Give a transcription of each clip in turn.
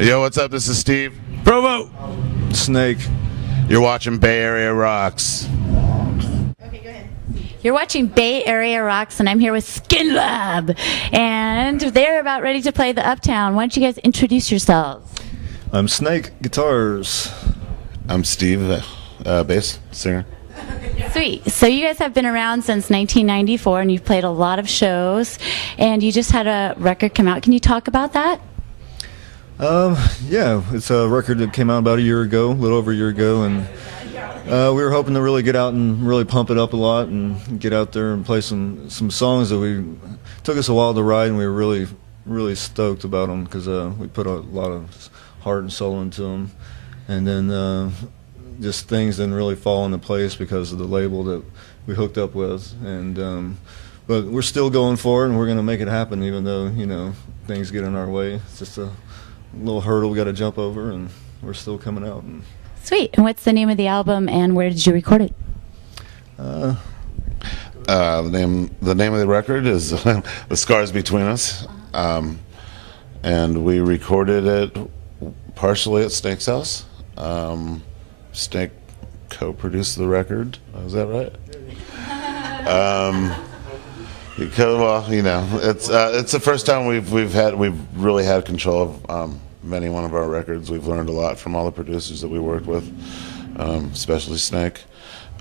Yo, what's up? This is Steve. Provo. Snake. You're watching Bay Area Rocks. Okay, go ahead. You're watching Bay Area Rocks, and I'm here with Skinlab, and they're about ready to play the Uptown. Why don't you guys introduce yourselves? I'm Snake Guitars. I'm Steve, bass singer. Sweet. So you guys have been around since 1994, and you've played a lot of shows, and you just had a record come out. Can you talk about that? Yeah, it's a record that came out about a year ago, a little over a year ago, and we were hoping to really get out and really pump it up a lot and get out there and play some songs that took us a while to write, and we were really stoked about them because we put a lot of heart and soul into them, and then just things didn't really fall into place because of the label that we hooked up with, and but we're still going for it, and we're going to make it happen even though things get in our way. It's just a little hurdle we got to jump over, and we're still coming out. Sweet. And what's the name of the album, and where did you record it? The name of the record is The Scars Between Us, and we recorded it partially at Snake's house. Snake co-produced the record. Is that right? Because, well, it's the first time we've really had control of one of our records. We've learned a lot from all the producers that we worked with, especially Snake,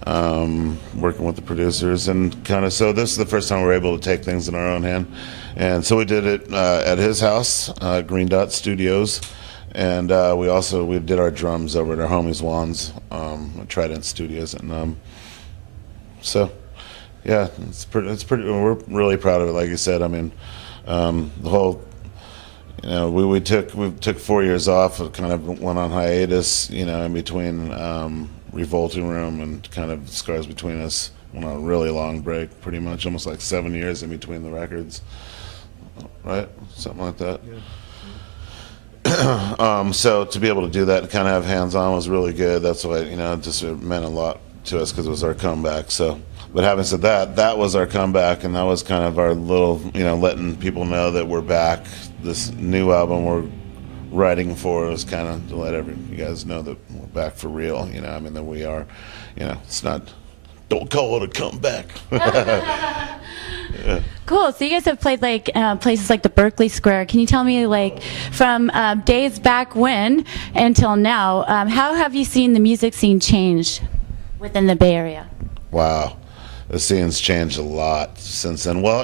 working with the producers, and so this is the first time we're able to take things in our own hand, and so we did it at his house, Green Dot Studios, and we did our drums over at our homies Juan's Trident Studios, and so. Yeah, it's pretty. We're really proud of it. Like you said, I mean, the whole, we took 4 years off. It kind of went on hiatus, in between Revolting Room and kind of Scars Between Us. Went on a really long break, pretty much almost like 7 years in between the records, right? Something like that. Yeah. So to be able to do that and kind of have hands-on was really good. That's why it meant a lot to us because it was our comeback. So. But having said that, that was our comeback, and that was kind of our little, letting people know that we're back. This new album we're writing for is kind of to let you guys know that we're back for real. That we are. It's not. Don't call it a comeback. Yeah. Cool. So you guys have played places like the Berkeley Square. Can you tell me, from days back when until now, how have you seen the music scene change within the Bay Area? Wow. The scene's changed a lot since then. Well,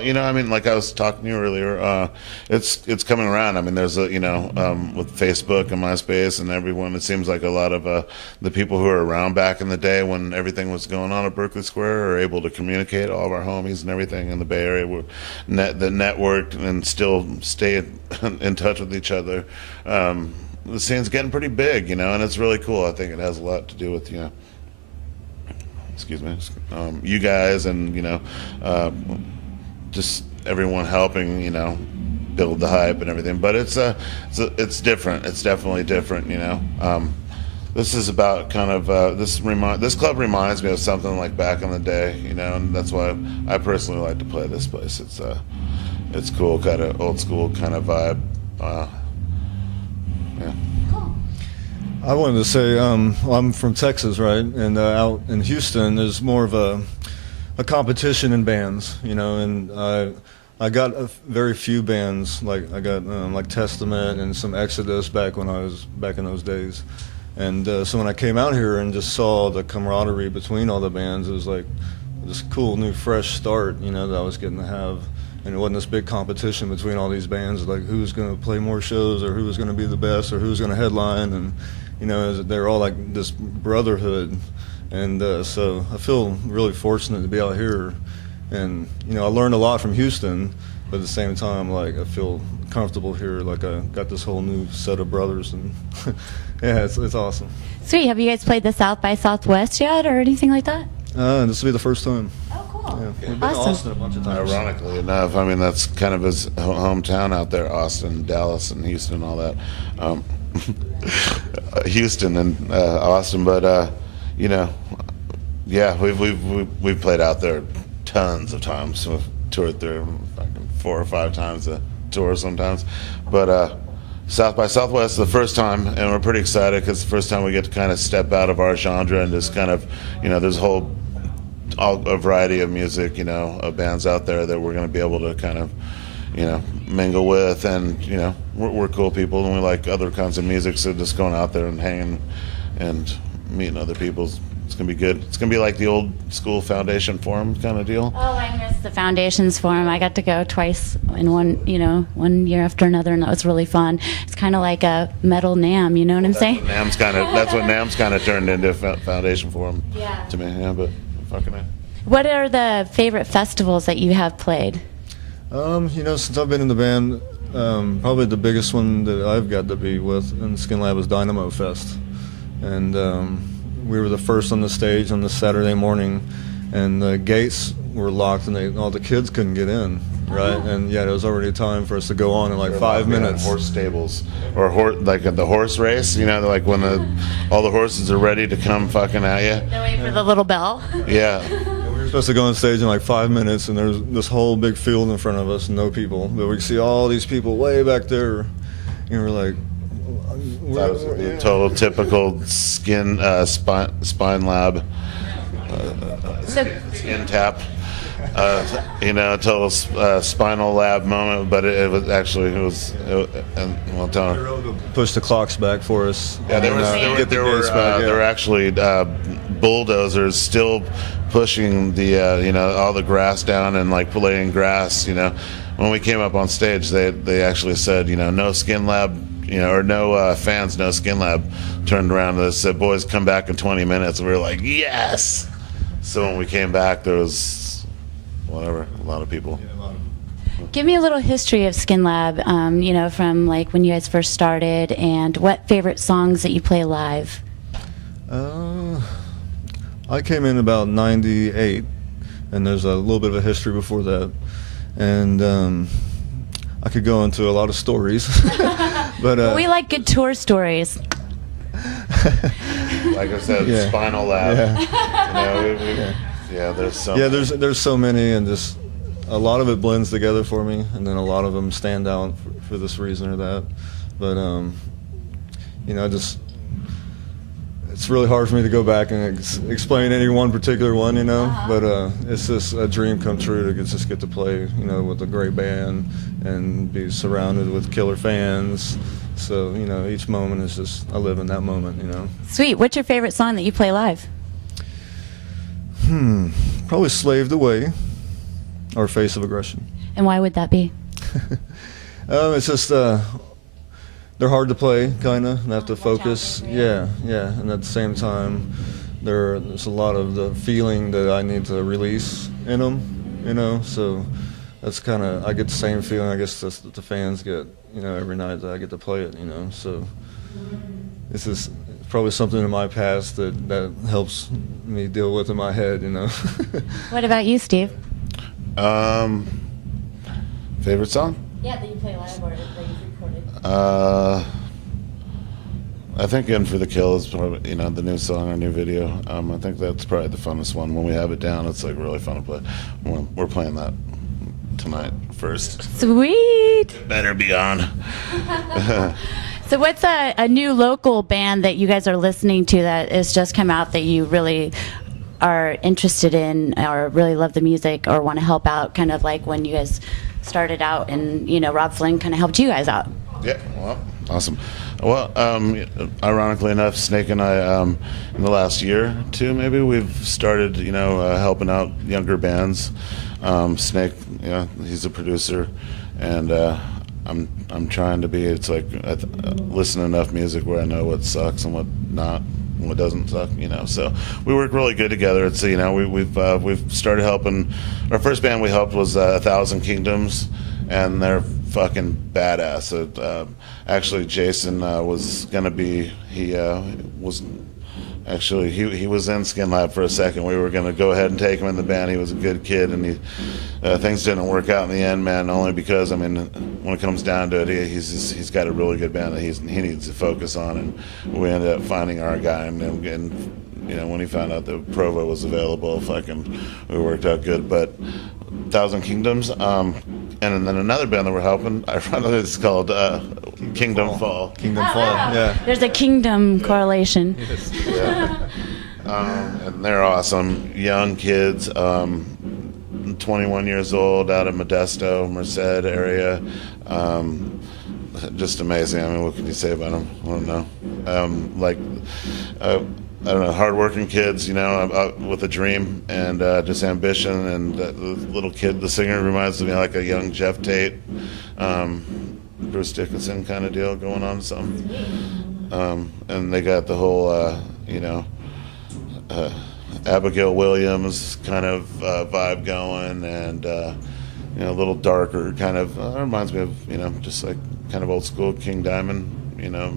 like I was talking to you earlier, it's coming around. I mean, there's with Facebook and MySpace and everyone, it seems like a lot of the people who were around back in the day when everything was going on at Berkeley Square are able to communicate. All of our homies and everything in the Bay Area the network and still stay in touch with each other. The scene's getting pretty big, and it's really cool. I think it has a lot to do with, excuse me, you guys and, just everyone helping, build the hype and everything. But it's different. It's definitely different, This is about kind of, this club reminds me of something like back in the day, and that's why I personally like to play this place. It's cool, kind of old school kind of vibe. Yeah. I wanted to say, I'm from Texas, right? And out in Houston, there's more of a competition in bands, and I got very few bands. Like I got like Testament and some Exodus back when I was back in those days. And so when I came out here and just saw the camaraderie between all the bands, it was like this cool new fresh start, that I was getting to have. And it wasn't this big competition between all these bands, like who's going to play more shows or who's going to be the best or who's going to headline. And they're all like this brotherhood, and so I feel really fortunate to be out here, and I learned a lot from Houston, but at the same time, like I feel comfortable here, like I got this whole new set of brothers, and yeah, it's awesome. Sweet. Have you guys played the South by Southwest yet, or anything like that? This will be the first time. Oh, cool. Yeah. We've been to Austin a bunch of times. Ironically enough, I mean that's kind of his hometown out there, Austin, Dallas, and Houston, and all that. Houston and Austin, but yeah, we've played out there tons of times. We've toured there 4 or 5 times a tour sometimes, but South by Southwest the first time, and we're pretty excited because the first time we get to kind of step out of our genre and just kind of, there's a variety of music, of bands out there that we're going to be able to kind of, mingle with, and we're cool people and we like other kinds of music, so just going out there and hanging and meeting other people, it's gonna be good. It's gonna be like the old school Foundation Forum kind of deal. Oh, I missed the Foundations Forum. I got to go twice in one year after another, and that was really fun. It's kind of like a metal NAMM, you know what I'm saying? That's what NAMM's kind of turned into Foundation Forum to me. Yeah, but fucking it. What are the favorite festivals that you have played? Since I've been in the band, probably the biggest one that I've got to be with in Skinlab was Dynamo Fest, and we were the first on the stage on the Saturday morning, and the gates were locked and all the kids couldn't get in, right? And it was already time for us to go on in like 5 minutes. Horse stables, or like at the horse race, like when all the horses are ready to come fucking at you. They're waiting for the little bell. Yeah. We were supposed to go on stage in like 5 minutes, and there's this whole big field in front of us, no people. But we could see all these people way back there, and we're like, that was the total typical spine lab, skin tap, total spinal lab moment. But it was tell me. Push the clocks back for us. Yeah, there were actually bulldozers still pushing the all the grass down and like laying grass. When we came up on stage, they actually said, no Skinlab. Or no fans, no Skinlab. Turned around and said, "Boys, come back in 20 minutes." And we were like, "Yes!" So when we came back, there was a lot of people. Give me a little history of Skinlab, from like when you guys first started, and what favorite songs that you play live. I came in about '98, and there's a little bit of a history before that, and I could go into a lot of stories. But we like good tour stories. Like I said, Spinal Lab. There's so many, and just a lot of it blends together for me, and then a lot of them stand out for this reason or that. But it's really hard for me to go back and explain any one particular one, But it's just a dream come true to just get to play, with a great band and be surrounded with killer fans. So, each moment is just, I live in that moment, Sweet. What's your favorite song that you play live? Probably Slaved Away or Face of Aggression. And why would that be? It's just, they're hard to play, kind of, and have to focus. Yeah, and at the same time, there's a lot of the feeling that I need to release in them, so that's kind of, I get the same feeling, I guess, that the fans get, every night that I get to play it, so this is probably something in my past that helps me deal with in my head, What about you, Steev? Favorite song? Yeah, that you play live or that you've recorded. I think "In for the Kill" is probably, the new song, our new video. I think that's probably the funnest one. When we have it down, it's like really fun to play. We're playing that tonight first. Sweet. It better be on. So what's a new local band that you guys are listening to that has just come out that you really are interested in or really love the music or want to help out, kind of like when you guys started out and, Rob Flynn kind of helped you guys out? Yeah, well, awesome. Well, ironically enough, Snake and I, in the last year or two, maybe, we've started, helping out younger bands. Snake, he's a producer, and I'm trying to be. It's like listen to enough music where I know what sucks and what not, and what doesn't suck. So we work really good together. It's we've started helping. Our first band we helped was 1,000 Kingdoms, and they're fucking badass. So, actually, Jason was gonna be. He was actually he was in Skinlab for a second. We were gonna go ahead and take him in the band. He was a good kid, and things didn't work out in the end, man. Only because when it comes down to it, he's got a really good band that he needs to focus on, and we ended up finding our guy and when he found out that Provo was available, we worked out good. But Thousand Kingdoms, and then another band that we're helping, ironically, it's called Kingdom Fall. Kingdom Fall, yeah. There's a kingdom correlation. Yeah. And they're awesome. Young kids, 21 years old, out of Modesto, Merced area. Just amazing. I mean, what can you say about them? I don't know. I don't know, hardworking kids, with a dream and just ambition. And the little kid, the singer, reminds me like a young Jeff Tate, Bruce Dickinson kind of deal going on. And they got the whole, Abigail Williams kind of vibe going, and a little darker kind of. Reminds me of just like kind of old school King Diamond,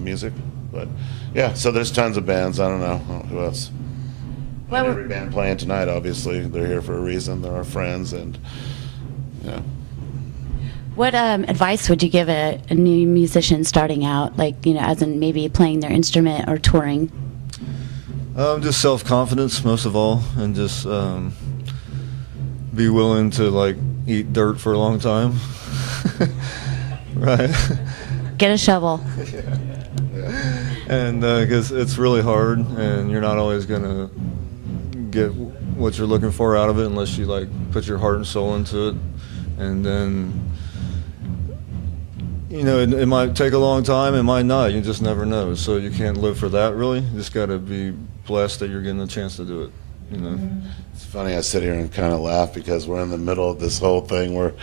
music. But yeah, so there's tons of bands. I don't know who else. Well, Every band playing tonight, obviously, they're here for a reason. They're our friends, and what advice would you give a new musician starting out, like as in maybe playing their instrument or touring? Just self-confidence, most of all, and just be willing to like eat dirt for a long time. Right. Get a shovel. And because it's really hard, and you're not always gonna get what you're looking for out of it unless you like put your heart and soul into it. And then it might take a long time, it might not. You just never know. So you can't live for that, really. You just got to be blessed that you're getting a chance to do it. It's funny, I sit here and kind of laugh because we're in the middle of this whole thing where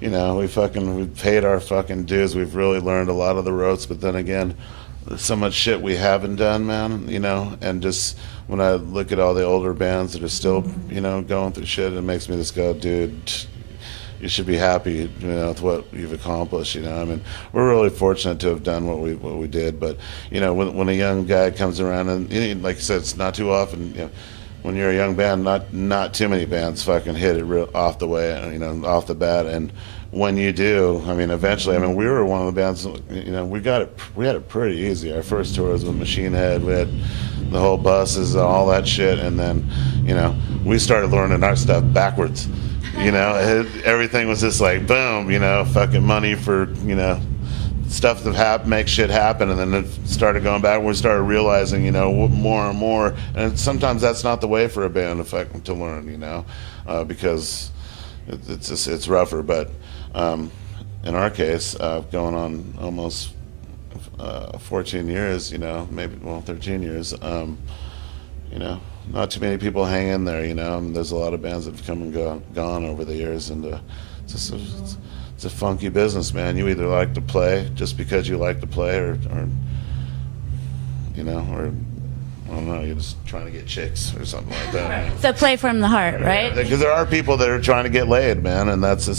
we've paid our fucking dues. We've really learned a lot of the ropes, but then again, there's so much shit we haven't done, man, and just when I look at all the older bands that are still, going through shit, it makes me just go, dude, you should be happy, with what you've accomplished, I mean, we're really fortunate to have done what we did, but, when a young guy comes around, and like I said, it's not too often, when you're a young band, not too many bands fucking hit it real off the way, off the bat, and when you do, I mean, eventually, we were one of the bands, we had it pretty easy. Our first tour was with Machine Head, we had the whole buses and all that shit, and then, we started learning our stuff backwards, everything was just like, boom, fucking money for, stuff that makes shit happen, and then it started going back. We started realizing, more and more, and sometimes that's not the way for a band to learn, because it's rougher. But in our case, going on almost 14 years, maybe 13 years, not too many people hang in there, and there's a lot of bands that have come and gone over the years, and it's a funky business, man. You either like to play just because you like to play, or I don't know, you're just trying to get chicks or something like that. So play from the heart, right? Because there are people that are trying to get laid, man, and that's I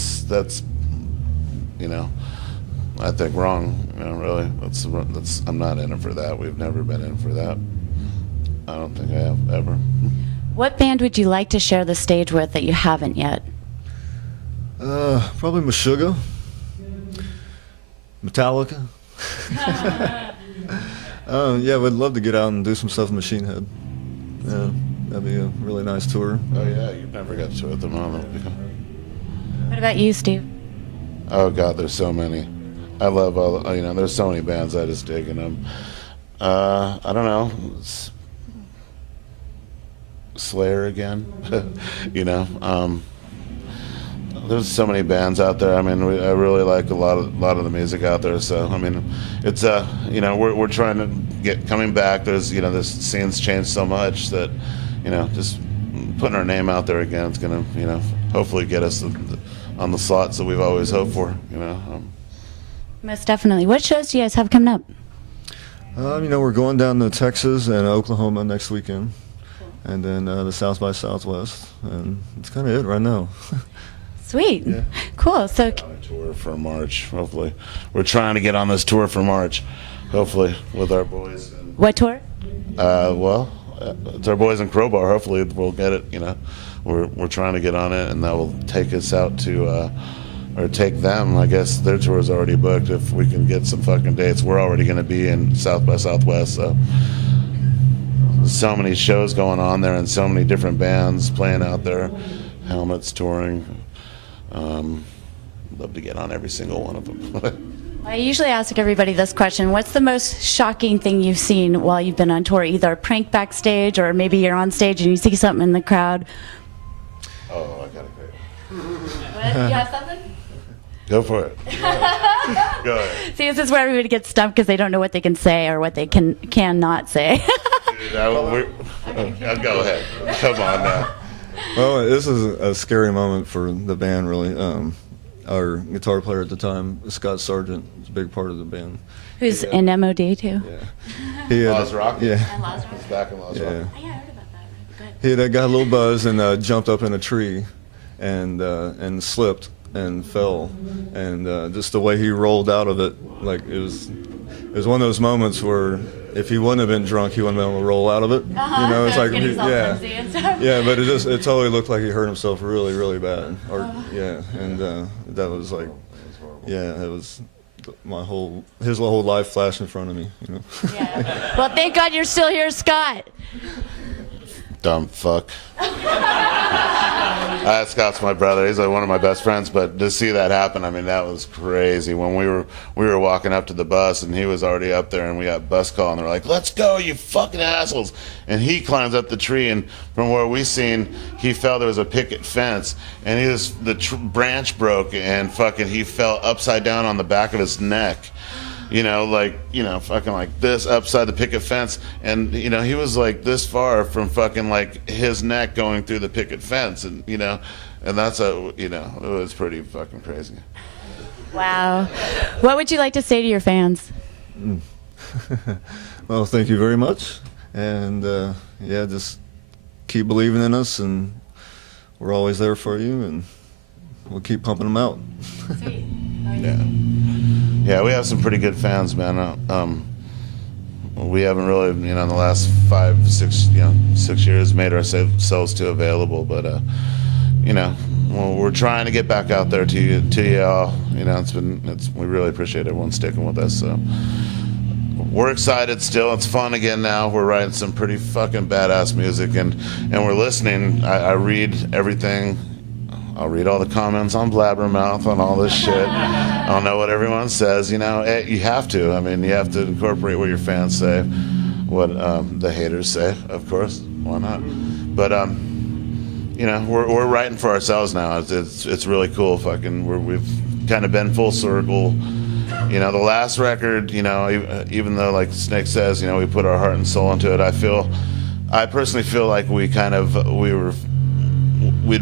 think wrong. Really, that's I'm not in it for that. We've never been in for that. I don't think I have ever. What band would you like to share the stage with that you haven't yet? Probably Meshuggah, Metallica. Yeah, we'd love to get out and do some stuff with Machine Head. Yeah, that'd be a really nice tour. Oh yeah, you've never got to tour with them, huh? What about you, Steve? Oh God, there's so many. I love all. There's so many bands I just dig in them. I don't know. Slayer again. There's so many bands out there. I I really like a lot of the music out there. So it's we're trying to coming back. There's this scene's changed so much that just putting our name out there again. It's gonna hopefully get us on the slots that we've always hoped for. Most definitely. What shows do you guys have coming up? We're going down to Texas and Oklahoma next weekend, and then the South by Southwest, and that's kind of it right now. Sweet. Yeah. Cool. So On a tour for March, hopefully. We're trying to get on this tour for March, hopefully, with our boys. what tour? It's our boys in Crowbar. Hopefully we'll get it, We're trying to get on it, and that will take us out to, or take them. I guess their tour is already booked. If we can get some fucking dates, we're already going to be in South by Southwest, so so many shows going on there and so many different bands playing out there, Helmets touring. Love to get on every single one of them. I usually ask everybody this question. What's the most shocking thing you've seen while you've been on tour? Either a prank backstage or maybe you're on stage and you see something in the crowd. Oh, I got it. What? You have something? Go for it. Go ahead. See, this is where everybody gets stumped because they don't know what they can say or what they cannot say. Go ahead. Come on now. Well, this is a scary moment for the band, really. Our guitar player at the time, Scott Sargent, was a big part of the band. Who's in MOD too? Yeah. He had, Lost Rock? Yeah. And Lazarus? He's back in Lost Yeah. Rock. Oh, yeah, I heard about that. Go ahead. He got a little buzz and jumped up in a tree and slipped and fell. And just the way he rolled out of it, like it was one of those moments where if he wouldn't have been drunk, he wouldn't have been able to roll out of it. You know, it's like, yeah, but it totally looked like he hurt himself really, really bad. Or yeah, and that was like, yeah, it was his whole life flashed in front of me. You know. Yeah. Well, thank God you're still here, Scott. Dumb fuck. Scott's my brother. He's like one of my best friends. But to see that happen, I mean, that was crazy. When we were walking up to the bus, and he was already up there, and we got bus call, and they're like, "Let's go, you fucking assholes!" And he climbs up the tree, and from where we seen, he fell. There was a picket fence, and the branch broke, and fucking he fell upside down on the back of his neck. You know, fucking like this upside the picket fence. And, you know, he was like this far from fucking like his neck going through the picket fence. And, you know, and that's it was pretty fucking crazy. Wow. What would you like to say to your fans? Well, thank you very much. And, yeah, just keep believing in us, and we're always there for you, and we'll keep pumping them out. Sweet. Yeah. Yeah, we have some pretty good fans, man. We haven't really, in the last 6 years made ourselves too available, but, we're trying to get back out there to you all. We really appreciate everyone sticking with us, so. We're excited still. It's fun again now. We're writing some pretty fucking badass music, and we're listening. I read everything. I'll read all the comments on Blabbermouth on all this shit. I'll know what everyone says. You have to. I mean, you have to incorporate what your fans say, what the haters say, of course. Why not? But we're writing for ourselves now. It's really cool. We've kind of been full circle. The last record, even though, like Snake says, we put our heart and soul into it. I personally feel like we'd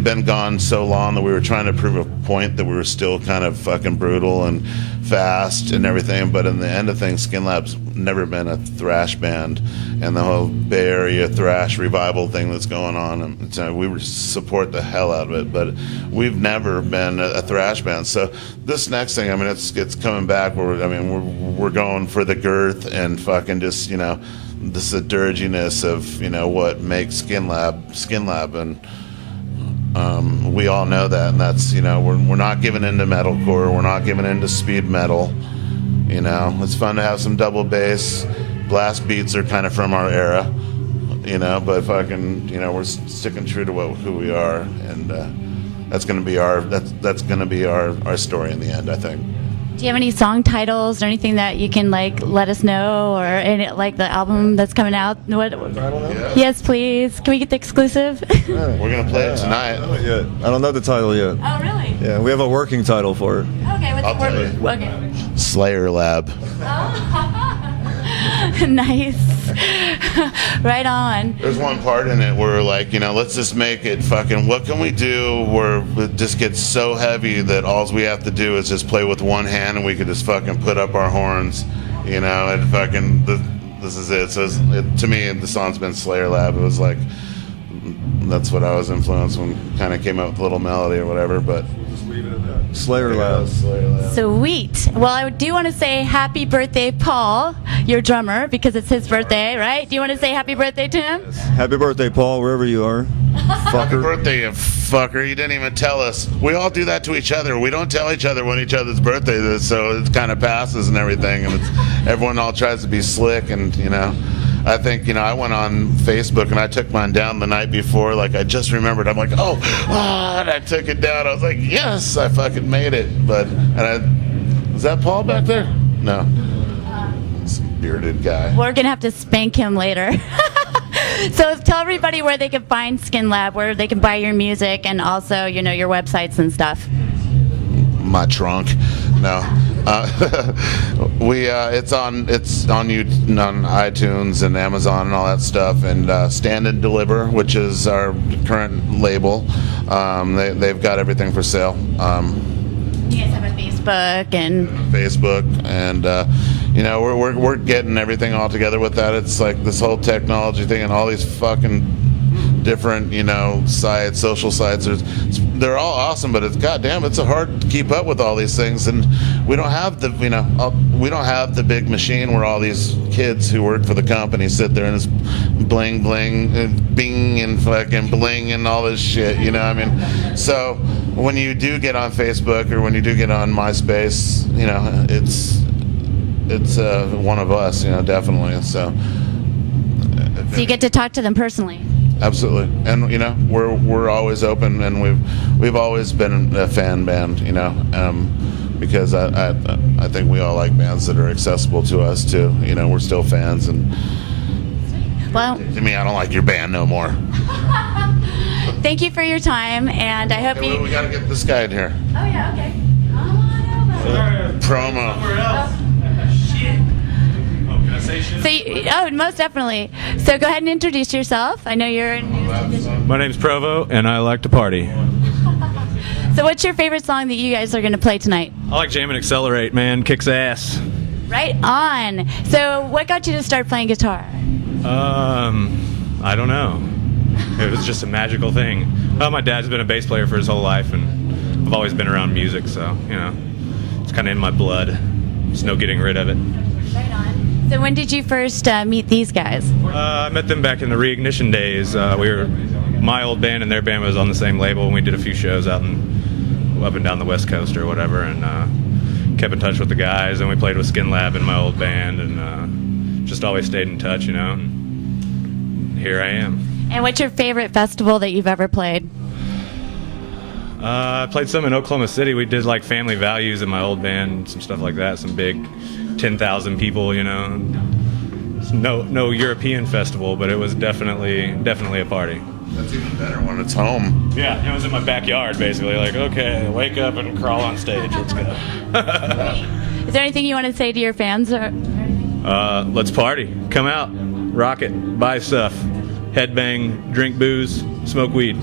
been gone so long that we were trying to prove a point that we were still kind of fucking brutal and fast and everything. But in the end of things, Skinlab's never been a thrash band, and the whole Bay Area thrash revival thing that's going on, and so we support the hell out of it. But we've never been a thrash band. So this next thing, I mean, it's coming back. We're going for the girth and fucking just this the dirginess of what makes Skinlab and. We all know that, and that's we're not giving into metalcore, we're not giving into speed metal. It's fun to have some double bass. Blast beats are kind of from our era, but fucking we're sticking true to who we are, and that's gonna be our story in the end, I think. Do you have any song titles or anything that you can let us know, or any, the album that's coming out? What? Yeah. Yes, please. Can we get the exclusive? We're gonna play it tonight. I don't know the title yet. Oh, really? Yeah, we have a working title for it. Okay, I'll tell you. Okay. Slayer Lab. Nice. Right on. There's one part in it where let's just make it fucking, what can we do where it just gets so heavy that all we have to do is just play with one hand and we could just fucking put up our horns, and fucking, this is it. So to me, the song's been Slayer Lab. It was like, that's what I was influenced when kind of came up with a little melody or whatever, but. Just leave it at that. Slayer Lab. Sweet. Well, I do want to say happy birthday, Paul, your drummer, because it's his birthday, right? Do you want to say happy birthday to him? Happy birthday, Paul, wherever you are. Happy birthday, you fucker. You didn't even tell us. We all do that to each other. We don't tell each other when each other's birthday is, so it kind of passes and everything, and everyone all tries to be slick, and I think, I went on Facebook and I took mine down the night before. Like, I just remembered. I'm like, and I took it down. I was like, yes, I fucking made it. Is that Paul back there? No. Some bearded guy. We're gonna have to spank him later. So tell everybody where they can find Skinlab, where they can buy your music, and also, your websites and stuff. My trunk. No. It's on iTunes and Amazon and all that stuff, and Stand and Deliver, which is our current label. They've got everything for sale. You guys have a Facebook and we're getting everything all together with that. It's like this whole technology thing and all these fucking different sites, social sites. They're all awesome, but it's hard to keep up with all these things, and we don't have the big machine where all these kids who work for the company sit there and it's bling bling and bing and fucking bling and all this shit. So when you do get on Facebook or when you do get on MySpace, it's one of us, definitely. So you get to talk to them personally. Absolutely, and we're always open, and we've always been a fan band, because I think we all like bands that are accessible to us too. We're still fans, and well, to me, I don't like your band no more. Thank you for your time, and I hope we gotta get this guy in here. Oh yeah, okay. Come on over. Promo. Somewhere else. Shit. Oh, can I say shit? Most definitely. So go ahead and introduce yourself. I know you're My name's Provo, and I like to party. So what's your favorite song that you guys are going to play tonight? I like Jam and Accelerate, man. Kicks ass. Right on. So what got you to start playing guitar? I don't know. It was just a magical thing. My dad's been a bass player for his whole life, and I've always been around music, so, it's kind of in my blood. There's no getting rid of it. Right on. So when did you first meet these guys? I met them back in the Reignition days. My old band and their band was on the same label, and we did a few shows up and down the West Coast or whatever, and kept in touch with the guys, and we played with Skinlab in my old band, and just always stayed in touch, and here I am. And what's your favorite festival that you've ever played? I played some in Oklahoma City. We did like Family Values in my old band, some stuff like that, some big 10,000 people, It's no European festival, but it was definitely a party. That's even better when it's home. Yeah, it was in my backyard, basically. Like, okay, wake up and crawl on stage. Let's go. Is there anything you want to say to your fans? Or anything? Let's party. Come out, rock it, buy stuff, headbang, drink booze, smoke weed.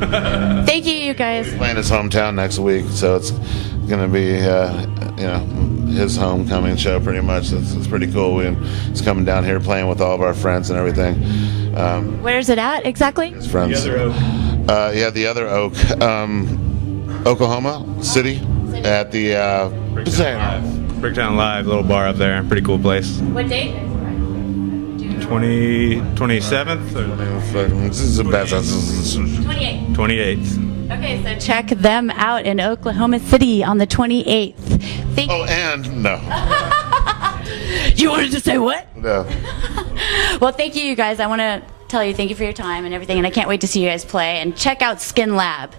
Thank you, you guys. He's playing his hometown next week, so it's going to be, his homecoming show pretty much. It's pretty cool. He's coming down here playing with all of our friends and everything. Where's it at exactly? His friends. The Other Oak. The Other Oak, Oklahoma City, at the Bricktown Live, little bar up there. Pretty cool place. What date? 27th or 28th. 28th. Okay, so check them out in Oklahoma City on the 28th. Thank Oh, and no. You wanted to say what? No. Well, thank you guys. I want to tell you thank you for your time and everything, and I can't wait to see you guys play. And check out Skinlab.